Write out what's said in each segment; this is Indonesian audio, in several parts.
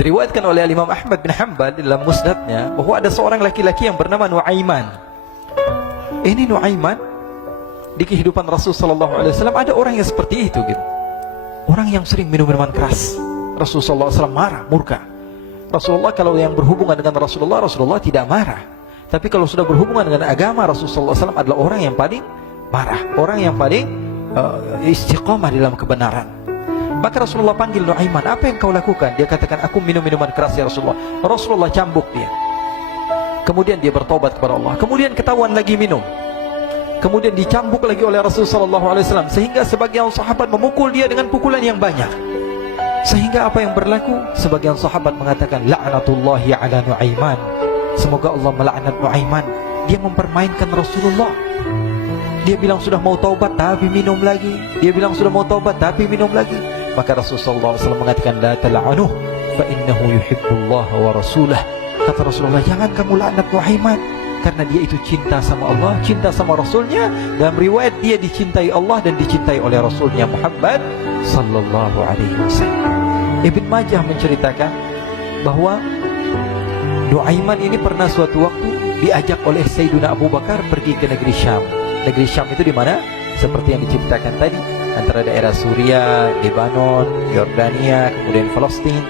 Diriwayatkan oleh Imam Ahmad bin Hanbal dalam musnadnya bahwa ada seorang laki-laki yang bernama Nuaiman. Ini Nuaiman, di kehidupan Rasul sallallahu alaihi wasallam ada orang yang seperti itu gitu. Orang yang sering minum minuman keras. Rasul sallallahu alaihi wasallam marah, murka. Rasulullah kalau yang berhubungan dengan Rasulullah tidak marah. Tapi kalau sudah berhubungan dengan agama, Rasul sallallahu alaihi wasallam adalah orang yang paling marah, orang yang paling istiqamah dalam kebenaran. Maka Rasulullah panggil Nuaiman, apa yang kau lakukan? Dia katakan, aku minum minuman keras ya Rasulullah. Rasulullah cambuk dia. Kemudian dia bertobat kepada Allah. Kemudian ketahuan lagi minum. Kemudian dicambuk lagi oleh Rasulullah SAW, sehingga sebagian sahabat memukul dia dengan pukulan yang banyak. Sehingga apa yang berlaku? Sebagian sahabat mengatakan, la'natullahi ala Nuaiman. Semoga Allah melaknat Nuaiman. Dia mempermainkan Rasulullah. Dia bilang sudah mau taubat tapi minum lagi. Dia bilang sudah mau taubat tapi minum lagi. Maka Rasulullah SAW mengatakan, la tal'anuh fa innahu yuhibbullah wa rasulah. Kata Rasulullah, jangan kamu laknat Nuaiman, karena dia itu cinta sama Allah, cinta sama Rasulnya. Dalam riwayat dia dicintai Allah dan dicintai oleh Rasulnya Muhammad sallallahu alaihi wasallam. Ibn Majah menceritakan bahwa Nuaiman ini pernah suatu waktu diajak oleh Sayyidina Abu Bakar pergi ke negeri Syam. Negeri Syam itu di mana? Seperti yang diceritakan tadi, antara daerah Suriah, Lebanon, Yordania, kemudian Palestina.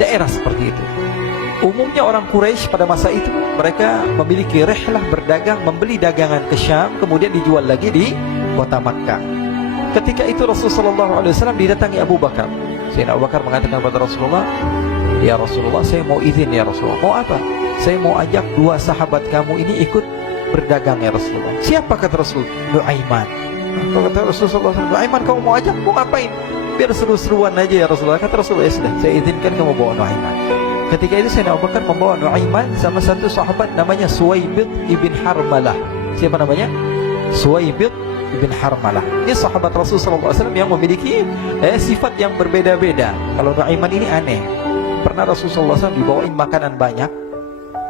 Daerah seperti itu. Umumnya orang Quraisy pada masa itu, mereka memiliki rihlah berdagang, membeli dagangan ke Syam, kemudian dijual lagi di kota Makkah. Ketika itu Rasulullah SAW didatangi Abu Bakar. Sayyidina Abu Bakar mengatakan kepada Rasulullah, ya Rasulullah, saya mau izin ya Rasulullah. Mau apa? Saya mau ajak dua sahabat kamu ini ikut berdagang ya Rasulullah. Siapa? Kata Rasul? Nuaiman. Kata Rasulullah, Nuaiman kamu mau ajak? Mau ngapain? Biar seru-seruan aja ya Rasulullah. Kata Rasulullah, ya sudah, saya izinkan kamu bawa Nuaiman. Ketika itu Sayyidina Abu Bakar membawa Nuaiman sama satu sahabat namanya Suwaibid ibn Harmalah. Siapa namanya? Suwaibid ibn Harmalah. Ini sahabat Rasulullah SAW yang memiliki sifat yang berbeda-beda. Kalau Nuaiman ini aneh. Pernah Rasulullah SAW dibawain makanan banyak,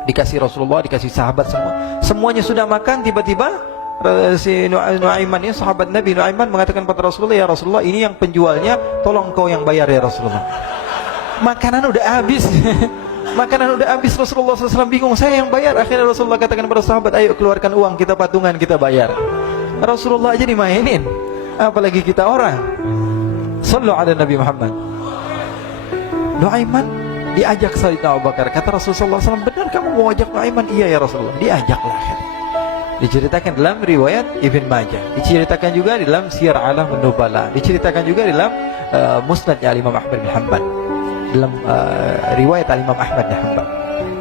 dikasih Rasulullah, dikasih sahabat semua. Semuanya sudah makan, tiba-tiba si Nuaiman ini, sahabat Nabi Nuaiman mengatakan kepada Rasulullah, ya Rasulullah, ini yang penjualnya, tolong kau yang bayar ya Rasulullah. Makanan udah habis. Makanan udah habis. Rasulullah SAW bingung, saya yang bayar. Akhirnya Rasulullah katakan kepada sahabat, ayo keluarkan uang, kita patungan, kita bayar. Rasulullah aja dimainin, apalagi kita orang. Sallu ala Nabi Muhammad. Nuaiman diajak Sayyidina Abu Bakar. Kata Rasulullah SAW, benar kamu mau ajak Nuaiman? Iya ya Rasulullah. Diajaklah. Diceritakan dalam riwayat Ibn Majah, diceritakan juga dalam Syiar A'lam Nubala, diceritakan juga dalam musnadnya Imam Ahmad bin Hanbal, dalam riwayat Imam Ahmad bin Hanbal.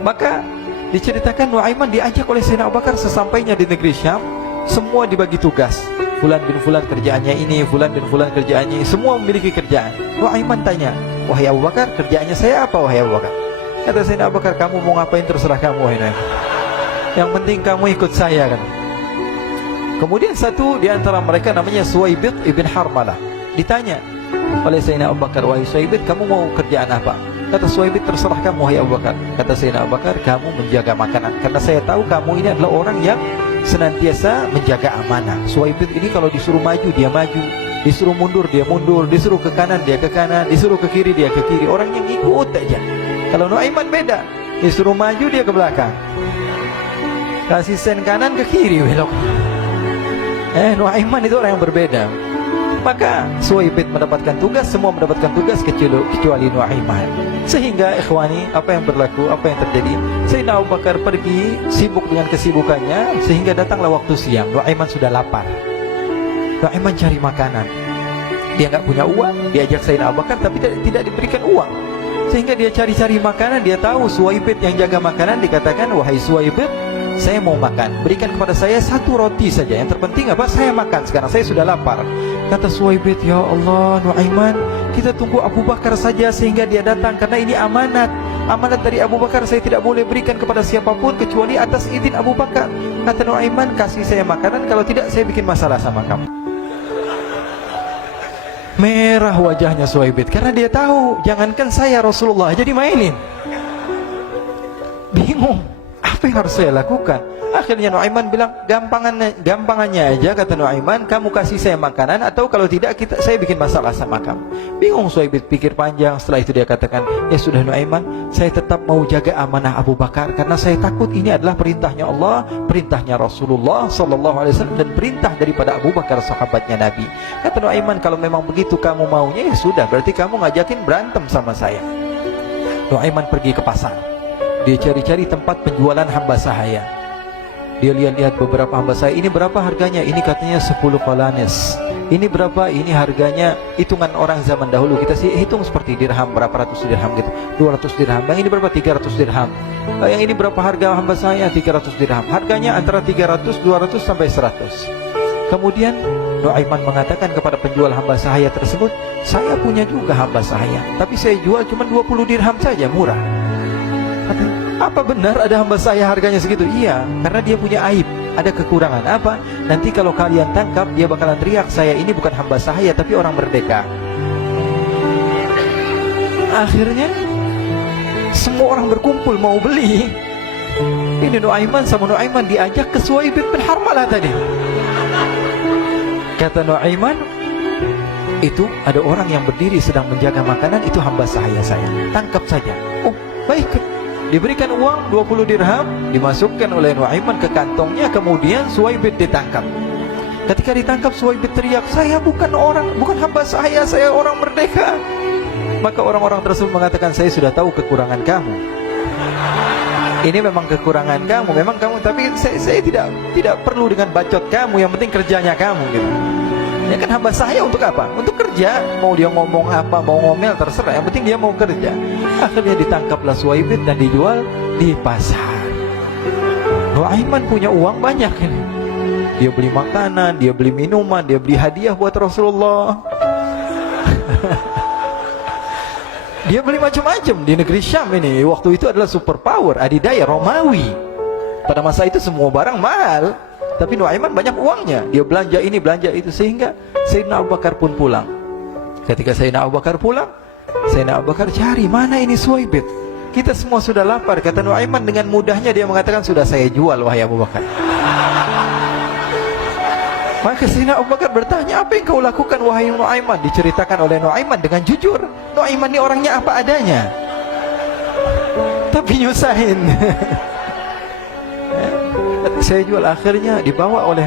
Maka diceritakan Nuaiman diajak oleh Sayyidina Abu Bakar. Sesampainya di negeri Syam, semua dibagi tugas. Fulan bin Fulan kerjaannya ini, Fulan bin Fulan kerjaannya ini, semua memiliki kerjaan. Nuaiman tanya, wahai Abu Bakar, kerjaannya saya apa wahai Abu Bakar? Kata Sayyidina Abu Bakar, kamu mau ngapain terserah kamu wahai Nuaiman, yang penting kamu ikut saya kan. Kemudian satu di antara mereka namanya Suwaibid ibn Harmalah ditanya oleh Sayyidina Abu Bakar, wahai Suwaibid, kamu mau kerjaan apa? Kata Suwaibid, terserah kamu wahai Abu Bakar. Kata Sayyidina Abu Bakar, kamu menjaga makanan, karena saya tahu kamu ini adalah orang yang senantiasa menjaga amanah. Suwaibid ini kalau disuruh maju dia maju, disuruh mundur dia mundur, disuruh ke kanan dia ke kanan, disuruh ke kiri dia ke kiri. Orang yang ikut aja. Kalau Nuaiman beda, disuruh maju dia ke belakang, kasih sen kanan ke kiri belok. Nuaiman itu orang yang berbeda. Maka Suwaibid mendapatkan tugas, semua mendapatkan tugas kecuali Nuaiman. Sehingga ikhwani, apa yang berlaku, apa yang terjadi? Sayyidina Abu Bakar pergi sibuk dengan kesibukannya, sehingga datanglah waktu siang. Nuaiman sudah lapar. Nuaiman cari makanan. Dia nggak punya uang, diajak Sayyidina Abu Bakar tapi tidak diberikan uang. Sehingga dia cari-cari makanan. Dia tahu Suwaibid yang jaga makanan, dikatakan, wahai Suwaibid, saya mau makan, berikan kepada saya satu roti saja. Yang terpenting apa? Saya makan sekarang, saya sudah lapar. Kata Suwaibid, ya Allah Nuaiman, kita tunggu Abu Bakar saja sehingga dia datang, karena ini amanat. Amanat dari Abu Bakar, saya tidak boleh berikan kepada siapapun kecuali atas izin Abu Bakar. Kata Nuaiman, kasih saya makanan, kalau tidak saya bikin masalah sama kamu. Merah wajahnya Suwaibid, karena dia tahu, jangankan saya Rasulullah jadi mainin. Bingung, apa Apa yang harus saya lakukan? Akhirnya Nuaiman bilang, gampangannya aja, kata Nuaiman, kamu kasih saya makanan, atau kalau tidak saya bikin masalah sama kamu. Bingung Suhaib pikir panjang. Setelah itu dia katakan, ya sudah Nuaiman, saya tetap mau jaga amanah Abu Bakar, karena saya takut ini adalah perintahnya Allah, perintahnya Rasulullah SAW, dan perintah daripada Abu Bakar, sahabatnya Nabi. Kata Nuaiman, kalau memang begitu kamu maunya, ya sudah, berarti kamu ngajakin berantem sama saya. Nuaiman pergi ke pasar. Dia cari-cari tempat penjualan hamba sahaya. Dia lihat-lihat beberapa hamba sahaya. Ini berapa harganya? Ini katanya 10 qalanis. Ini berapa? Ini harganya, hitungan orang zaman dahulu, kita sih hitung seperti dirham, berapa ratus dirham gitu, 200 dirham. Yang ini berapa? 300 dirham. Yang ini berapa harga hamba sahaya? 300 dirham. Harganya antara 300, 200 sampai 100. Kemudian Nuaiman mengatakan kepada penjual hamba sahaya tersebut, saya punya juga hamba sahaya, tapi saya jual cuma 20 dirham saja, murah. Apa benar ada hamba saya harganya segitu? Iya, karena dia punya aib, ada kekurangan. Apa? Nanti kalau kalian tangkap, dia bakalan teriak, saya ini bukan hamba sahaya tapi orang merdeka. Akhirnya semua orang berkumpul mau beli. Ini Nuaiman sama Nuaiman diajak ke Suhaib bin Harmalah tadi. Kata Nuaiman, itu ada orang yang berdiri sedang menjaga makanan, itu hamba sahaya saya, tangkap saja. Oh, baik. Diberikan uang 20 dirham, dimasukkan oleh Nuaiman ke kantongnya, kemudian Suhaib ditangkap. Ketika ditangkap, Suhaib teriak, saya bukan hamba saya orang merdeka. Maka orang-orang tersebut mengatakan, saya sudah tahu kekurangan kamu. Ini memang kekurangan kamu, memang kamu, tapi saya tidak perlu dengan bacot kamu, yang penting kerjanya kamu gitu. Ya kan hamba saya untuk apa? Untuk kerja. Mau dia ngomong apa, mau ngomel, terserah, yang penting dia mau kerja. Akhirnya ditangkaplah Suhaib dan dijual di pasar. Nuaiman punya uang banyak ini. Dia beli makanan, dia beli minuman, dia beli hadiah buat Rasulullah. Dia beli macam-macam di negeri Syam ini. Waktu itu adalah superpower, adidaya Romawi. Pada masa itu semua barang mahal, tapi Nuaiman banyak uangnya. Dia belanja ini, belanja itu, sehingga Sayyidina Abu Bakar pun pulang. Ketika Sayyidina Abu Bakar pulang, Sayyidina Abu Bakar cari, mana ini Suhaib? Kita semua sudah lapar. Kata Nuaiman dengan mudahnya dia mengatakan, sudah saya jual wahai Abu Bakar. Maka Sayyidina Abu Bakar bertanya, apa yang kau lakukan wahai Nuaiman? Diceritakan oleh Nuaiman dengan jujur. Nuaiman ini orangnya apa adanya, tapi nyusahin. Saya jual. Akhirnya dibawa oleh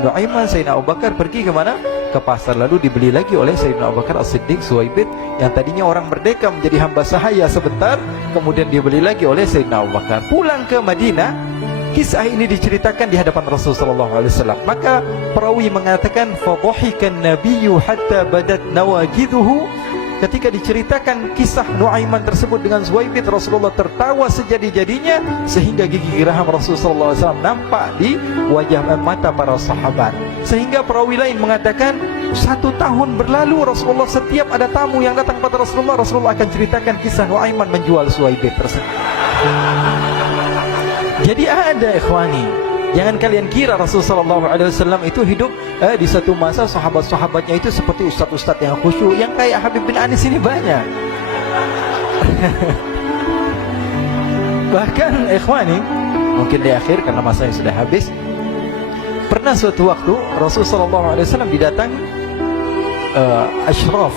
Nuaiman, Sayyidina Abu Bakar pergi ke mana? Ke pasar. Lalu dibeli lagi oleh Sayyidina Abu Bakar As-Siddiq Suhaib, yang tadinya orang merdeka menjadi hamba sahaya sebentar, kemudian dibeli lagi oleh Sayyidina Abu Bakar. Pulang ke Madinah, kisah ini diceritakan di hadapan Rasulullah SAW. Maka perawi mengatakan, fadhahikan nabiyyu hatta badat nawajiduhu. Ketika diceritakan kisah Nuaiman tersebut dengan Suhaib, Rasulullah tertawa sejadi-jadinya, sehingga gigi geraham Rasulullah SAW nampak di wajah mata para sahabat. Sehingga perawi lain mengatakan, 1 tahun berlalu Rasulullah, setiap ada tamu yang datang pada Rasulullah akan ceritakan kisah Nuaiman menjual Suhaib tersebut. Jadi ada ikhwani, jangan kalian kira Rasulullah SAW itu hidup di satu masa sahabat-sahabatnya itu seperti ustaz-ustaz yang khusyuk, yang kayak Habib bin Anis ini banyak. Bahkan ikhwani, mungkin di akhir karena masanya sudah habis, pernah suatu waktu Rasulullah SAW didatangi asyraf,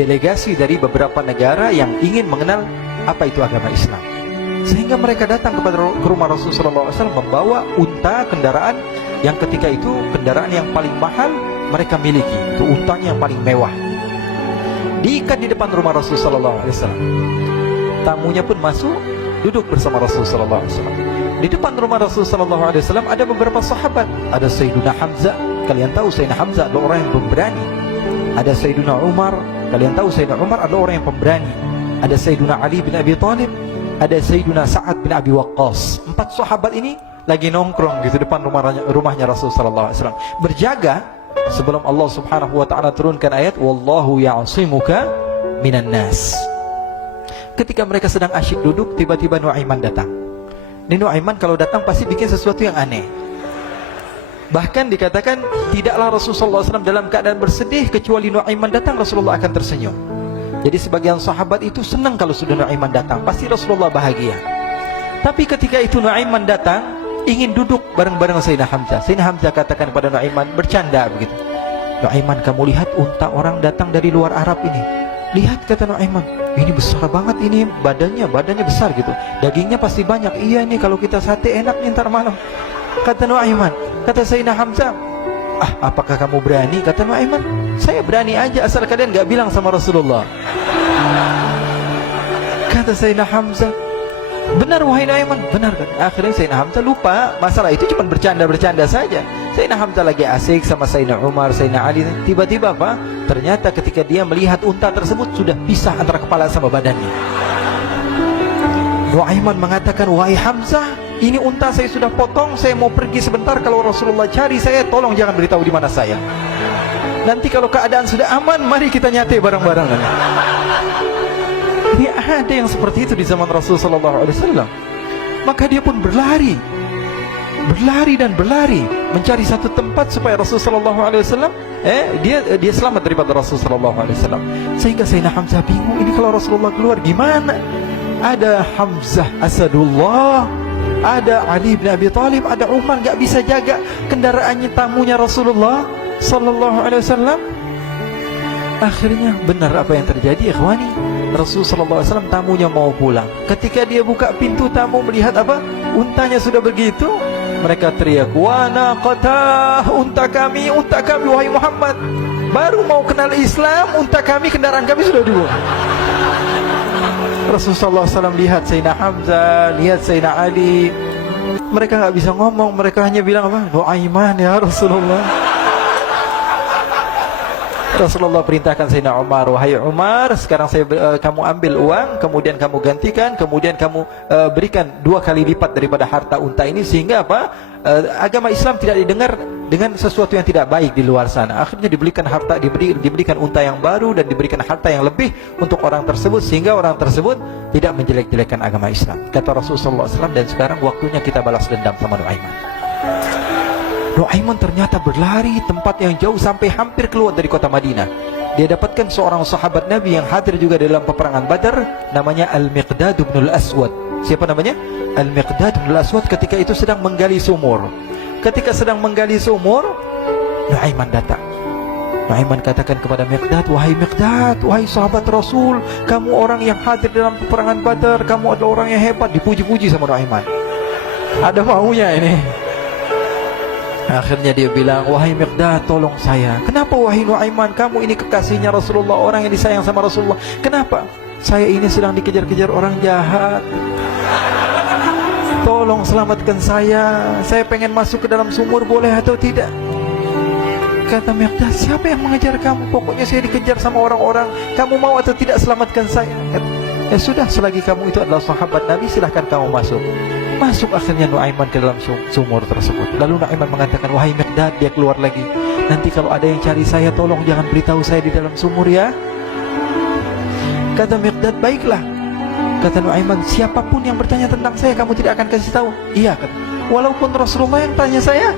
delegasi dari beberapa negara yang ingin mengenal apa itu agama Islam. Sehingga mereka datang ke rumah Rasulullah SAW membawa unta, kendaraan yang ketika itu kendaraan yang paling mahal mereka miliki. Itu untanya yang paling mewah. Diikat di depan rumah Rasulullah SAW. Tamunya pun masuk, duduk bersama Rasulullah SAW. Di depan rumah Rasulullah SAW ada beberapa sahabat. Ada Sayyiduna Hamzah. Kalian tahu Sayyidina Hamzah adalah orang yang pemberani. Ada Sayyiduna Umar. Kalian tahu Sayyidina Umar adalah orang yang pemberani. Ada Sayyiduna Ali bin Abi Thalib. Ada Sayyiduna Sa'ad bin Abi Waqqas. 4 sahabat ini lagi nongkrong gitu depan rumahnya Rasulullah SAW, berjaga sebelum Allah Subhanahu wa ta'ala turunkan ayat wallahu ya'simuka minan nas. Ketika mereka sedang asyik duduk, tiba-tiba Nuaiman datang. Ini Nuaiman kalau datang pasti bikin sesuatu yang aneh. Bahkan dikatakan tidaklah Rasulullah SAW dalam keadaan bersedih, kecuali Nuaiman datang Rasulullah akan tersenyum. Jadi sebagian sahabat itu senang kalau sudah Nuaiman datang, pasti Rasulullah bahagia. Tapi ketika itu Nuaiman datang, ingin duduk bareng-bareng Sayyidina Hamzah. Sayyidina Hamzah katakan kepada Nuaiman, bercanda begitu. Nuaiman, kamu lihat unta orang datang dari luar Arab ini. Lihat, kata Nuaiman, ini besar banget, ini badannya besar gitu. Dagingnya pasti banyak. Iya nih, kalau kita sate enak nih ntar malam. Kata Nuaiman. Kata Sayyidina Hamzah, apakah kamu berani? Kata Nuaiman, saya berani aja asal kalian gak bilang sama Rasulullah. Kata Sayyidina Hamzah, benar wahai Nuaiman, benar kan? Akhirnya Sayyidina Hamzah lupa masalah itu, cuma bercanda-bercanda saja. Sayyidina Hamzah lagi asik sama Sayyidina Umar, Sayyidina Ali. Tiba-tiba apa? Ternyata ketika dia melihat unta tersebut sudah pisah antara kepala sama badannya. Nuaiman mengatakan, wahai Hamzah, ini unta saya sudah potong, saya mau pergi sebentar. Kalau Rasulullah cari saya, tolong jangan beritahu di mana saya. Nanti kalau keadaan sudah aman, mari kita nyate bareng-bareng. Ini ada yang seperti itu di zaman Rasulullah SAW. Maka dia pun berlari dan berlari mencari satu tempat supaya Rasulullah SAW dia selamat daripada Rasulullah SAW. Sehingga Sayyidina Hamzah bingung, ini kalau Rasulullah keluar gimana? Ada Hamzah Asadullah, ada Ali bin Abi Thalib, ada Umar, gak bisa jaga kendaraannya, tamunya Rasulullah sallallahu alaihi wasallam. Akhirnya benar apa yang terjadi, ikhwani. Rasul sallallahu alaihi wasallam tamunya mau pulang. Ketika dia buka pintu tamu melihat apa? Untanya sudah begitu. Mereka teriak, "Wa naqatah, unta kami wahai Muhammad. Baru mau kenal Islam, unta kami, kendaraan kami sudah dibuang." Rasulullah SAW lihat Sayyidina Hamzah, lihat Sayyidina Ali. Mereka nggak bisa ngomong, mereka hanya bilang apa? Nuaiman ya Rasulullah. Rasulullah perintahkan Sayyidina Umar, wahai Umar, sekarang kamu ambil uang, kemudian kamu gantikan, kemudian kamu berikan 2 kali lipat daripada harta unta ini, sehingga apa? Agama Islam tidak didengar dengan sesuatu yang tidak baik di luar sana. Akhirnya diberikan harta, diberikan unta yang baru dan diberikan harta yang lebih untuk orang tersebut, sehingga orang tersebut tidak menjelek-jelekan agama Islam. Kata Rasulullah SAW, dan sekarang waktunya kita balas dendam sama Nuaiman. Nuaiman ternyata berlari tempat yang jauh sampai hampir keluar dari kota Madinah. Dia dapatkan seorang sahabat Nabi yang hadir juga dalam peperangan Badar, namanya Al-Miqdad bin Al-Aswad. Siapa namanya? Al-Miqdad bin Al-Aswad ketika itu sedang menggali sumur. Ketika sedang menggali sumur, Nuaiman datang. Nuaiman katakan kepada Miqdad, wahai Miqdad, wahai sahabat Rasul, kamu orang yang hadir dalam peperangan Badar, kamu adalah orang yang hebat. Dipuji-puji sama Nuaiman. Ada maunya ini. Akhirnya dia bilang, wahai Miqdad, tolong saya. Kenapa wahai Nuaiman, kamu ini kekasihnya Rasulullah, orang yang disayang sama Rasulullah. Kenapa? Saya ini sedang dikejar-kejar orang jahat. Tolong selamatkan saya pengen masuk ke dalam sumur, boleh atau tidak? Kata Miqdad, siapa yang mengejar kamu? Pokoknya saya dikejar sama orang-orang. Kamu mau atau tidak selamatkan saya? Ya sudah, selagi kamu itu adalah sahabat Nabi, silahkan kamu masuk. Masuk akhirnya Nuaiman ke dalam sumur tersebut. Lalu Nuaiman mengatakan, wahai Miqdad, dia keluar lagi. Nanti kalau ada yang cari saya, tolong jangan beritahu saya di dalam sumur ya. Kata Miqdad, baiklah. Kata Nuaiman, siapapun yang bertanya tentang saya, kamu tidak akan kasih tahu? Iya, kata. Walaupun Rasulullah yang tanya saya?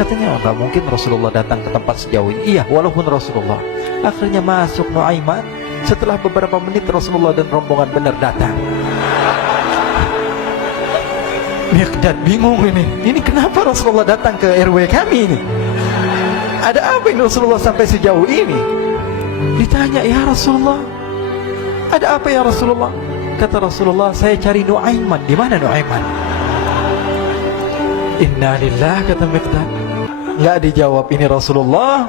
Katanya, enggak mungkin Rasulullah datang ke tempat sejauh ini. Iya, walaupun Rasulullah. Akhirnya masuk Nuaiman. Setelah beberapa menit Rasulullah dan rombongan benar datang. Miqdad bingung ini. Ini kenapa Rasulullah datang ke RW kami ini? Ada apa ini Rasulullah sampai sejauh ini? Ditanya, ya Rasulullah, ada apa ya Rasulullah? Kata Rasulullah, saya cari Nuaiman. Di mana Nuaiman? Innalillah, kata Miqdad. Nggak dijawab ini Rasulullah.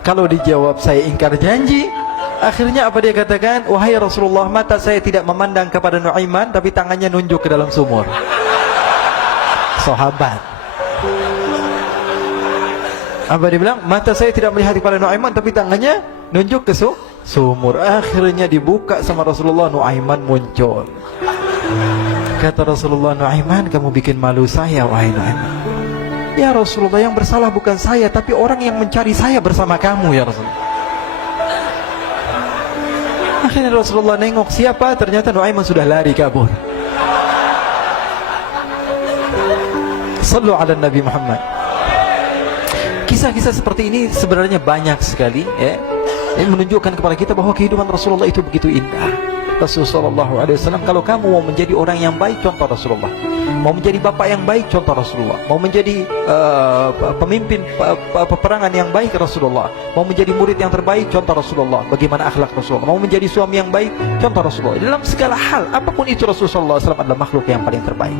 Kalau dijawab saya ingkar janji. Akhirnya apa dia katakan? Wahai Rasulullah, mata saya tidak memandang kepada Nuaiman, tapi tangannya nunjuk ke dalam sumur. Sahabat. Apa dia bilang? Mata saya tidak melihat kepada Nuaiman, tapi tangannya nunjuk ke sumur. Akhirnya dibuka sama Rasulullah, Nuaiman muncul. Kata Rasulullah, Nuaiman, kamu bikin malu saya, wahai Nuaiman. Ya Rasulullah, yang bersalah bukan saya, tapi orang yang mencari saya bersama kamu ya Rasulullah. Akhirnya Rasulullah nengok, siapa? Ternyata Nuaiman sudah lari kabur. Sallu ala Nabi Muhammad. Kisah-kisah seperti ini sebenarnya banyak sekali ya. Ini menunjukkan kepada kita bahwa kehidupan Rasulullah itu begitu indah. Rasulullah SAW, kalau kamu mau menjadi orang yang baik, contoh Rasulullah. Mau menjadi bapak yang baik, contoh Rasulullah. Mau menjadi pemimpin peperangan yang baik, Rasulullah. Mau menjadi murid yang terbaik, contoh Rasulullah. Bagaimana akhlak Rasulullah. Mau menjadi suami yang baik, contoh Rasulullah. Dalam segala hal, apapun itu, Rasulullah SAW adalah makhluk yang paling terbaik.